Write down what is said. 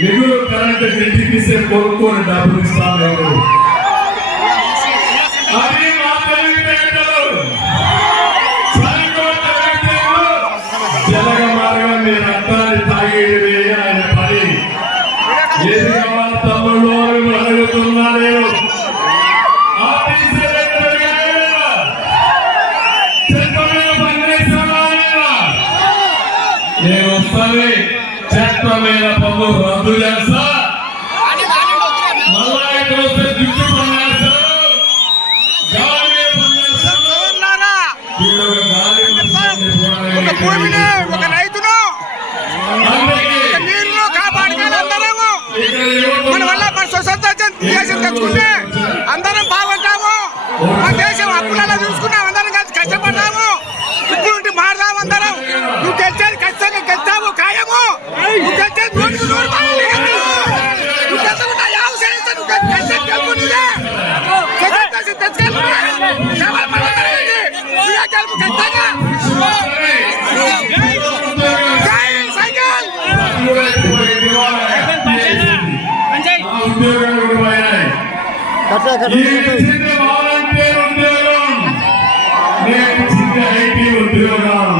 మిగులు కరెంట్ ఇంటికిస్తే కొనుక్కొని డబ్బులు ఇస్తాను. అది మా తెలివితేటలు. జలగ మార్గం మీ రక్తాన్ని తాగేది ఆయన పని. ఏది కావాలి తమ్ముళ్ళు అడుగుతున్నా నేను. నేను వస్తాను చట్టమైన పనులు రద్దు చేస్తా. మళ్ళా ఇక్కడ వస్తే జుట్టు పనిచేస్తారు, గాలి పనిచేస్తారు. భూమిని ఒక రైతును నీరును కాపాడుకోవాలి. అందరము మన వల్ల మన స్వతంత్రం దేశం తెచ్చుకుంటే అందరం బాగుంటాము. మన దేశం హక్కులలో చూసుకున్నాం, అందరం కలిసి కష్టపడ్డాము. ఇప్పుడు నుండి మారదాము అందరం. నువ్వు గెలిచేది ఖచ్చితంగా గెలుస్తావు ఖాయము. నువ్వు గెలిచేది 100 నువ్వు గెలుచుకుంటా యావ చేస్తా. నువ్వు గెలిచేది గెలుపు నీదే. తెచ్చుకెళ్ళి గెలుపు ఖచ్చితంగా. ఉద్యోగం